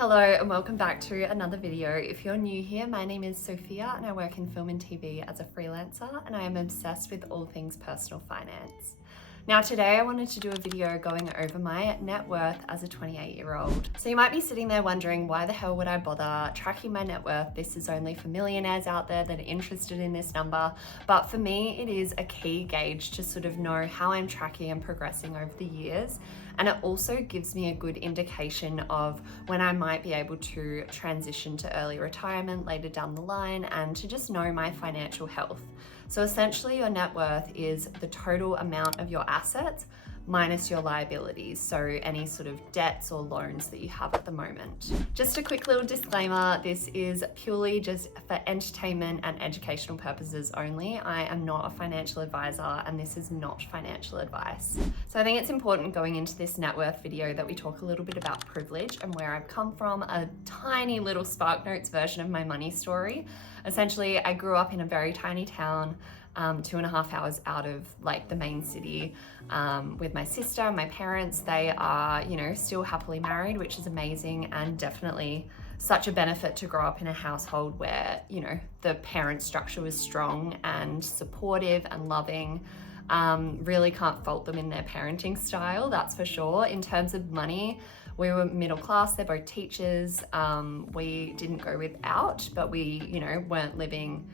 Hello and welcome back to another video. If you're new here, my name is Sophia and I work in film and TV as a freelancer, and I am obsessed with all things personal finance. Now today I wanted to do a video going over my net worth as a 28-year-old. So you might be sitting there wondering, why the hell would I bother tracking my net worth? This is only for millionaires out there that are interested in this number. But for me, it is a key gauge to sort of know how I'm tracking and progressing over the years. And it also gives me a good indication of when I might be able to transition to early retirement later down the line, and to just know my financial health. So essentially your net worth is the total amount of your assets minus your liabilities, so any sort of debts or loans that you have at the moment. Just a quick little disclaimer, this is purely just for entertainment and educational purposes only. I am not a financial advisor and this is not financial advice. So I think it's important going into this net worth video that we talk a little bit about privilege and where I've come from, a tiny little SparkNotes version of my money story. Essentially, I grew up in a very tiny town, 2.5 hours out of like the main city, with my sister and my parents. They are, still happily married, which is amazing, and definitely such a benefit to grow up in a household where, the parent structure was strong and supportive and loving. Really can't fault them in their parenting style, that's for sure. In terms of money, we were middle class, they're both teachers. We didn't go without, but we, weren't living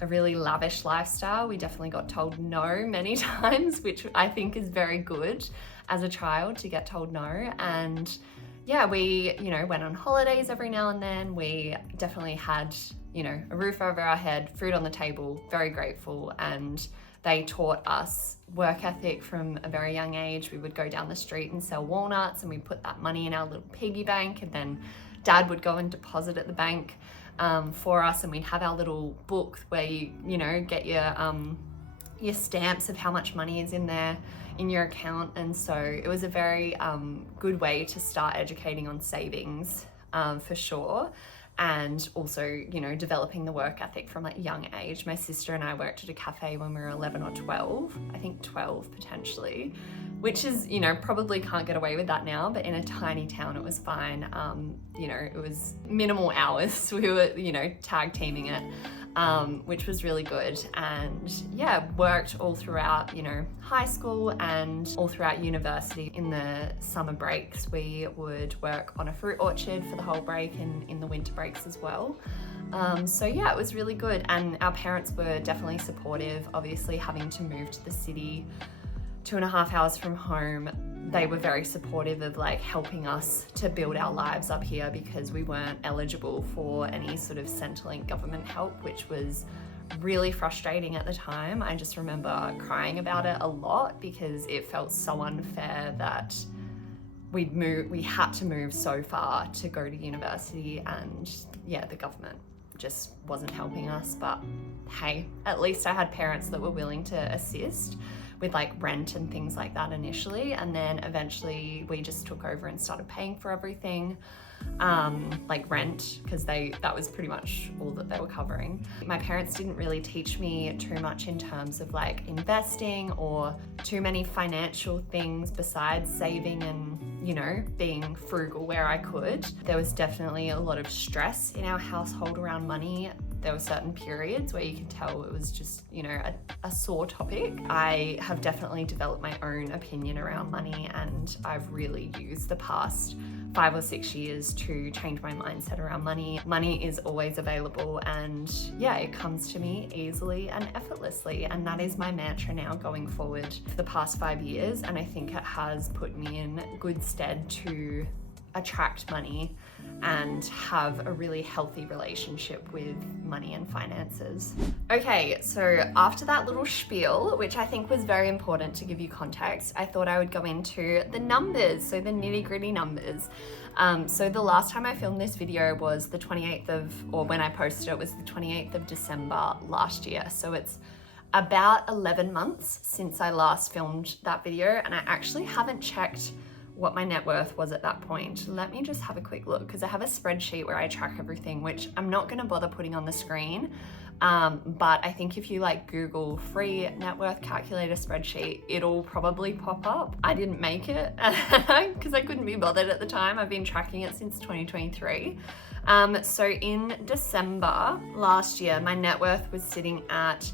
a really lavish lifestyle. We definitely got told no many times, which I think is very good as a child to get told no. And yeah, we, went on holidays every now and then. We definitely had, a roof over our head, food on the table, very grateful. And they taught us work ethic from a very young age. We would go down the street and sell walnuts, and we put that money in our little piggy bank, and then Dad would go and deposit at the bank for us, and we'd have our little book where you get your stamps of how much money is in there in your account. And so it was a very good way to start educating on savings, for sure. And also, developing the work ethic from a young age. My sister and I worked at a cafe when we were 11 or 12, I think 12 potentially, which is, probably can't get away with that now, but in a tiny town it was fine. It was minimal hours. We were, tag teaming it, which was really good. And yeah, worked all throughout, high school and all throughout university. In the summer breaks, we would work on a fruit orchard for the whole break, and in the winter breaks as well. So yeah, it was really good. And our parents were definitely supportive. Obviously, having to move to the city 2.5 hours from home, they were very supportive of like helping us to build our lives up here, because we weren't eligible for any sort of Centrelink government help, which was really frustrating at the time. I just remember crying about it a lot because it felt so unfair that we had to move so far to go to university, and yeah, the government just wasn't helping us. But hey, at least I had parents that were willing to assist with like rent and things like that initially, and then eventually we just took over and started paying for everything, like rent, because that was pretty much all that they were covering. My parents didn't really teach me too much in terms of like investing or too many financial things besides saving and being frugal where I could. There was definitely a lot of stress in our household around money. There were certain periods where you could tell it was just, a sore topic. I have definitely developed my own opinion around money, and I've really used the past 5 or 6 years to change my mindset around money. Money is always available, and yeah, it comes to me easily and effortlessly. And that is my mantra now going forward for the past 5 years. And I think it has put me in good stead to attract money and have a really healthy relationship with money and finances. Okay, so after that little spiel, which I think was very important to give you context, I thought I would go into the numbers, so the nitty-gritty numbers. So the last time I filmed this video was the 28th of, or when I posted it was the 28th of December last year. So it's about 11 months since I last filmed that video, and I actually haven't checked what my net worth was at that point. Let me just have a quick look, because I have a spreadsheet where I track everything, which I'm not going to bother putting on the screen, But I think if you like Google free net worth calculator spreadsheet, it'll probably pop up. I didn't make it because I couldn't be bothered at the time. I've been tracking it since 2023. So in December last year, my net worth was sitting at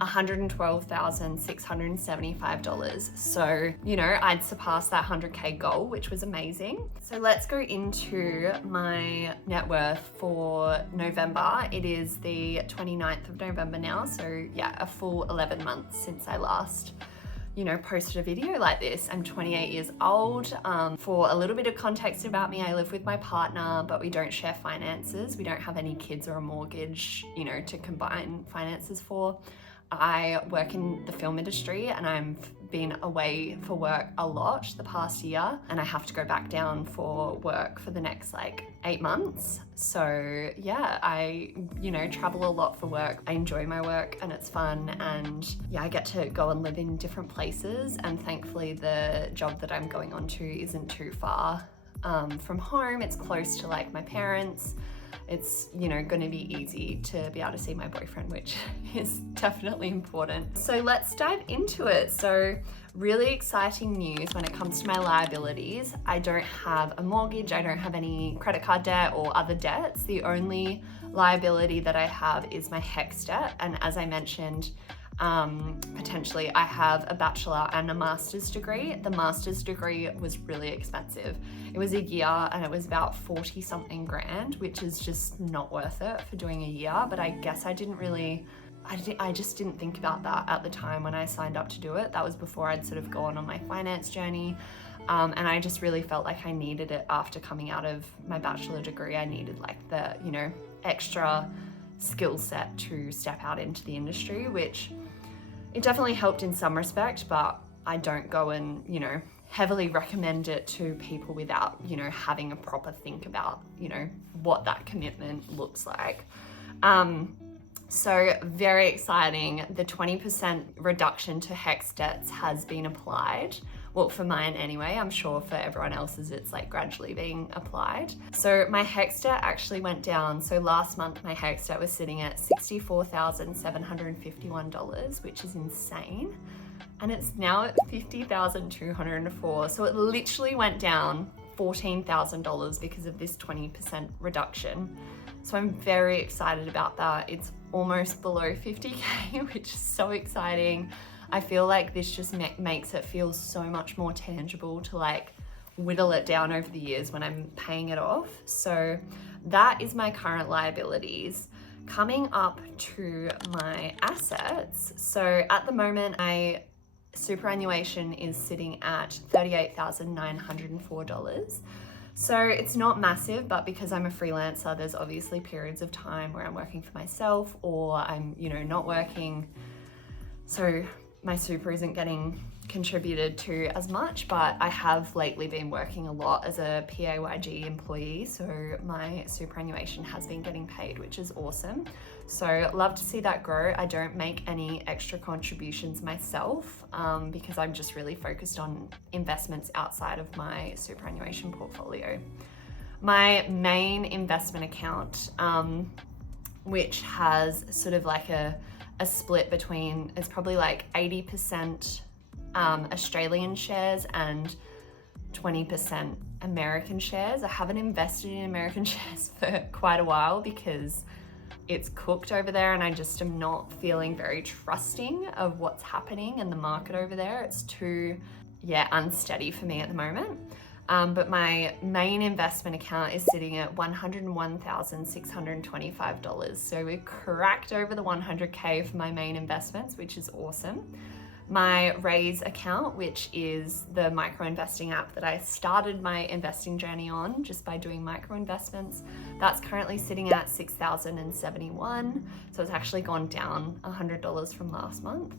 $112,675. So, you know, I'd surpassed that 100K goal, which was amazing. So let's go into my net worth for November. It is the 29th of November now. So yeah, a full 11 months since I last, you know, posted a video like this. I'm 28 years old. For a little bit of context about me, I live with my partner, but we don't share finances. We don't have any kids or a mortgage, you know, to combine finances for. I work in the film industry and I've been away for work a lot the past year, and I have to go back down for work for the next like 8 months. So yeah, I, you know, travel a lot for work. I enjoy my work and it's fun, and yeah, I get to go and live in different places, and thankfully the job that I'm going on to isn't too far from home. It's close to like my parents. It's, you know, going to be easy to be able to see my boyfriend, which is definitely important. So let's dive into it. So really exciting news when it comes to my liabilities. I don't have a mortgage. I don't have any credit card debt or other debts. The only liability that I have is my HECS debt. And as I mentioned, potentially I have a bachelor and a master's degree. The master's degree was really expensive. It was a year and it was about 40 something grand, which is just not worth it for doing a year. But I guess I just didn't think about that at the time when I signed up to do it. That was before I'd sort of gone on my finance journey. And I just really felt like I needed it after coming out of my bachelor degree. I needed like the, you know, extra skill set to step out into the industry, which it definitely helped in some respect, but I don't go and, you know, heavily recommend it to people without, you know, having a proper think about, you know, what that commitment looks like. So very exciting. The 20% reduction to HECS debts has been applied. Well, for mine anyway. I'm sure for everyone else's it's like gradually being applied. So my HECS debt actually went down. So last month my HECS debt was sitting at $64,751, which is insane. And it's now at $50,204. So it literally went down $14,000 because of this 20% reduction. So I'm very excited about that. It's almost below 50K, which is so exciting. I feel like this just makes it feel so much more tangible to like whittle it down over the years when I'm paying it off. So that is my current liabilities. Coming up to my assets. So at the moment, my superannuation is sitting at $38,904. So it's not massive, but because I'm a freelancer, there's obviously periods of time where I'm working for myself or I'm, you know, not working. So my super isn't getting contributed to as much, but I have lately been working a lot as a PAYG employee, so my superannuation has been getting paid, which is awesome. So love to see that grow. I don't make any extra contributions myself because I'm just really focused on investments outside of my superannuation portfolio. My main investment account, which has sort of like a split between, it's probably like 80% Australian shares and 20% American shares. I haven't invested in American shares for quite a while because it's cooked over there and I just am not feeling very trusting of what's happening in the market over there. It's too, unsteady for me at the moment. But my main investment account is sitting at $101,625. So we cracked over the 100K for my main investments, which is awesome. My Raiz account, which is the micro investing app that I started my investing journey on just by doing micro investments, that's currently sitting at $6,071. So it's actually gone down $100 from last month.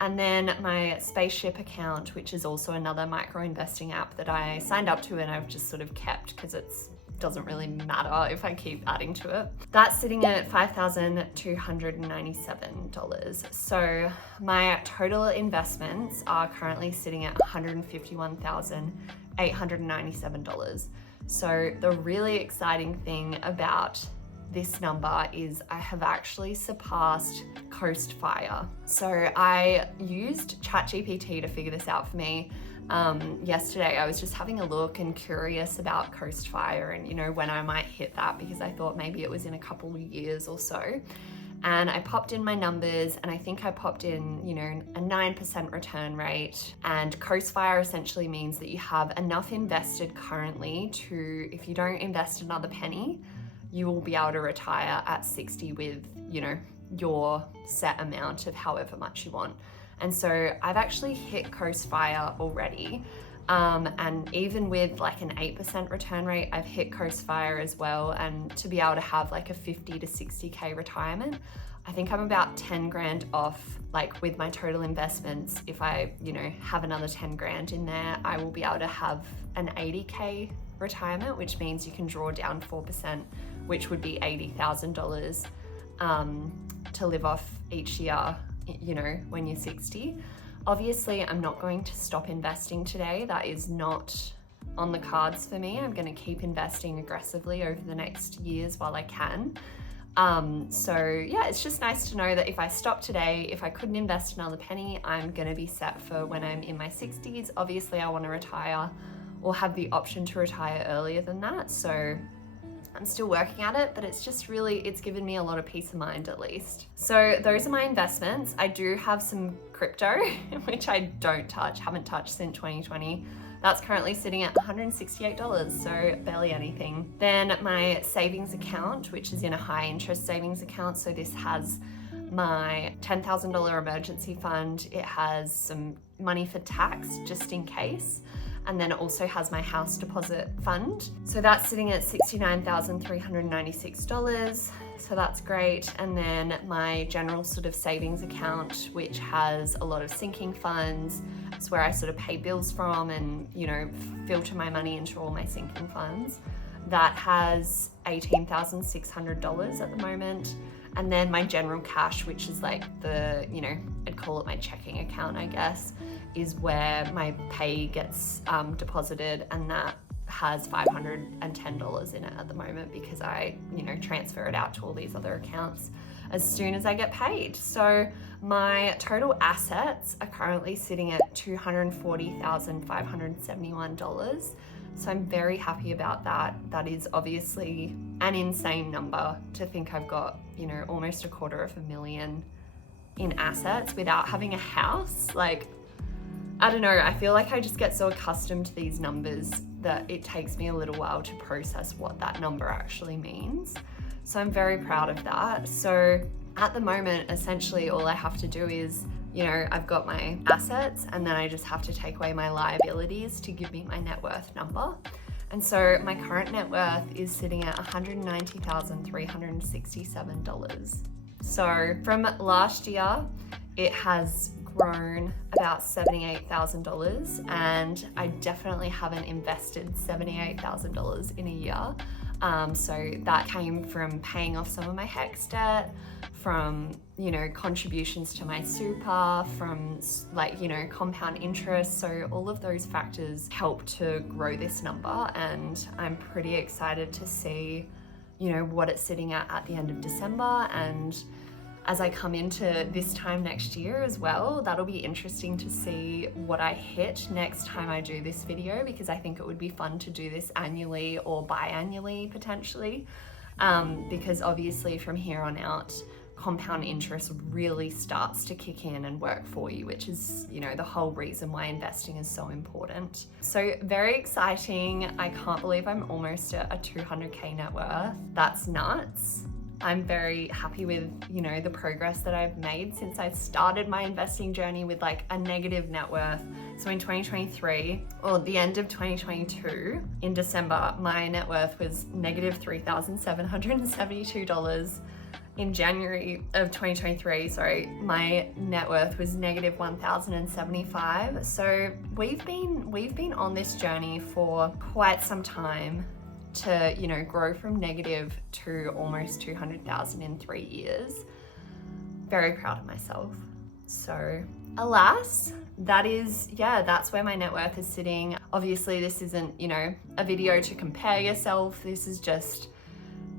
And then my Spaceship account, which is also another micro investing app that I signed up to and I've just sort of kept because it doesn't really matter if I keep adding to it. That's sitting at $5,297. So my total investments are currently sitting at $151,897. So the really exciting thing about this number is I have actually surpassed Coast Fire. So I used ChatGPT to figure this out for me. Yesterday I was just having a look and curious about Coast Fire and, you know, when I might hit that, because I thought maybe it was in a couple of years or so. And I popped in my numbers, and I think I popped in, you know, a 9% return rate. And Coast Fire essentially means that you have enough invested currently to, if you don't invest another penny, you will be able to retire at 60 with, you know, your set amount of however much you want. And so I've actually hit Coast Fire already. And even with like an 8% return rate, I've hit Coast Fire as well. And to be able to have like a 50 to 60K retirement, I think I'm about 10 grand off, like with my total investments. If I, you know, have another 10 grand in there, I will be able to have an 80K retirement, which means you can draw down 4%, which would be $80,000 to live off each year, you know, when you're 60. Obviously, I'm not going to stop investing today. That is not on the cards for me. I'm going to keep investing aggressively over the next years while I can. So yeah, it's just nice to know that if I stop today, if I couldn't invest another penny, I'm going to be set for when I'm in my 60s. Obviously, I want to retire or have the option to retire earlier than that. So I'm still working at it, but it's just really, it's given me a lot of peace of mind at least. So those are my investments. I do have some crypto, which I don't touch, haven't touched since 2020. That's currently sitting at $168, so barely anything. Then my savings account, which is in a high interest savings account. So this has my $10,000 emergency fund. It has some money for tax just in case. And then it also has my house deposit fund. So that's sitting at $69,396. So that's great. And then my general sort of savings account, which has a lot of sinking funds. It's where I sort of pay bills from and, you know, filter my money into all my sinking funds. That has $18,600 at the moment. And then my general cash, which is like the, you know, I'd call it my checking account, I guess, is where my pay gets deposited, and that has $510 in it at the moment because I, you know, transfer it out to all these other accounts as soon as I get paid. So my total assets are currently sitting at $240,571. So I'm very happy about that. That is obviously an insane number to think I've got, you know, almost $250,000 in assets without having a house. Like, I don't know, I feel like I just get so accustomed to these numbers that it takes me a little while to process what that number actually means. So I'm very proud of that. So at the moment, essentially all I have to do is, you know, I've got my assets and then I just have to take away my liabilities to give me my net worth number. And so my current net worth is sitting at $190,367. So from last year, it has grown about $78,000, and I definitely haven't invested $78,000 in a year. So that came from paying off some of my HECS debt, from, you know, contributions to my super, from like, you know, compound interest. So all of those factors help to grow this number, and I'm pretty excited to see, you know, what it's sitting at the end of December. And as I come into this time next year as well, that'll be interesting to see what I hit next time I do this video, because I think it would be fun to do this annually or biannually potentially, because obviously from here on out, compound interest really starts to kick in and work for you, which is, you know, the whole reason why investing is so important. So very exciting. I can't believe I'm almost at a 200K net worth. That's nuts. I'm very happy with, you know, the progress that I've made since I started my investing journey with like a negative net worth. So in 2023, or the end of 2022, in December, my net worth was negative $3,772. In January of 2023, my net worth was negative $1,075. So we've been on this journey for quite some time to, you know, grow from negative to almost 200,000 in 3 years. Very proud of myself. So alas, that's where my net worth is sitting. Obviously this isn't, you know, a video to compare yourself. This is just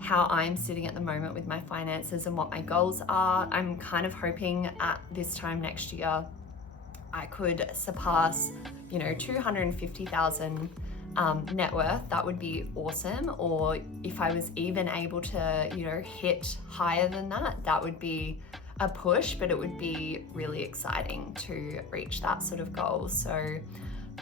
how I'm sitting at the moment with my finances and what my goals are. I'm kind of hoping at this time next year I could surpass, you know, 250,000 net worth. That would be awesome. Or if I was even able to, you know, hit higher than that, that would be a push, but it would be really exciting to reach that sort of goal. So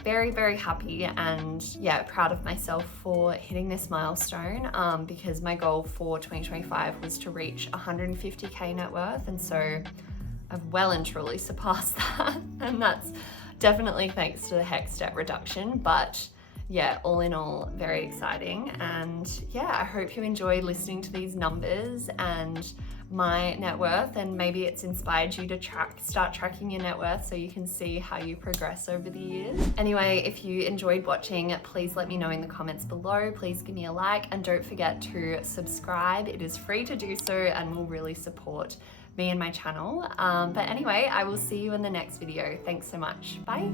very, very happy and yeah, proud of myself for hitting this milestone, because my goal for 2025 was to reach 150k net worth, and so I've well and truly surpassed that, and that's definitely thanks to the HECS debt reduction. But yeah, all in all, very exciting. And yeah, I hope you enjoyed listening to these numbers and my net worth, and maybe it's inspired you to start tracking your net worth so you can see how you progress over the years. Anyway, if you enjoyed watching, please let me know in the comments below. Please give me a like, and don't forget to subscribe. It is free to do so and will really support me and my channel. But anyway, I will see you in the next video. Thanks so much. Bye.